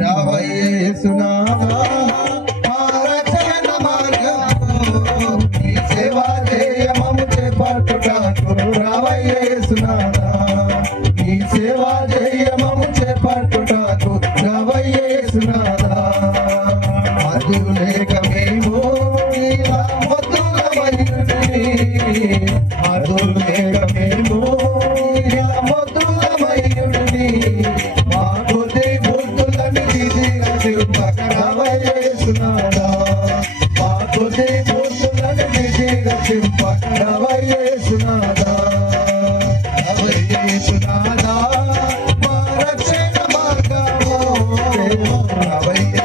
రావయ్య యేసునాథా మా రక్షణ మార్గము నీ సేవ చేయ మమ్ము చేపట్టుటకు రావయ్య యేసునాథా నీ సేవ చేయ మమ్ము చేపట్టుటకు రావయ్య యేసునాథా అదురు లేక మేము నీలా మొద్దులమైయుంటిమి అదురు లేక మేము నీలా మొద్దులమైయుంటిమి మా కొద్ది బుద్ధులని దిగిరచింపక రావయ్య యేసునాథా మా కొద్ది బుద్ధులని దిగిరచింపక రావయ్య యేసునాథా రావయ్య యేసునాథా మా రక్షణ మార్గము రావయ్య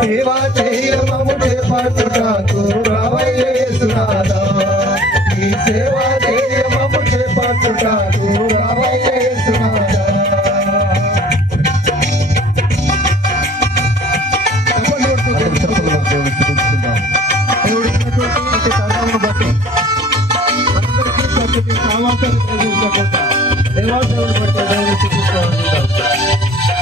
సేవా చేయ మమ్ము చేపట్టుటకు రావయ్య యేసునాథా నీ సేవా చేయ మమ్ము చేపట్టుటకు రావయ్య యేసునాథా దేవుడిచ్చినటువంటి కర్మను బట్టి అందరికీ ప్రతి సావాసాన్ని ప్రవేశించకుండా దేవాదేవుని బట్టి దేవుని చూపించుకోవాలి.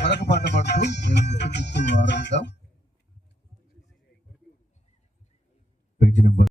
మరొక పాట పాడుతూ ఆరంభిద్దాం. Page number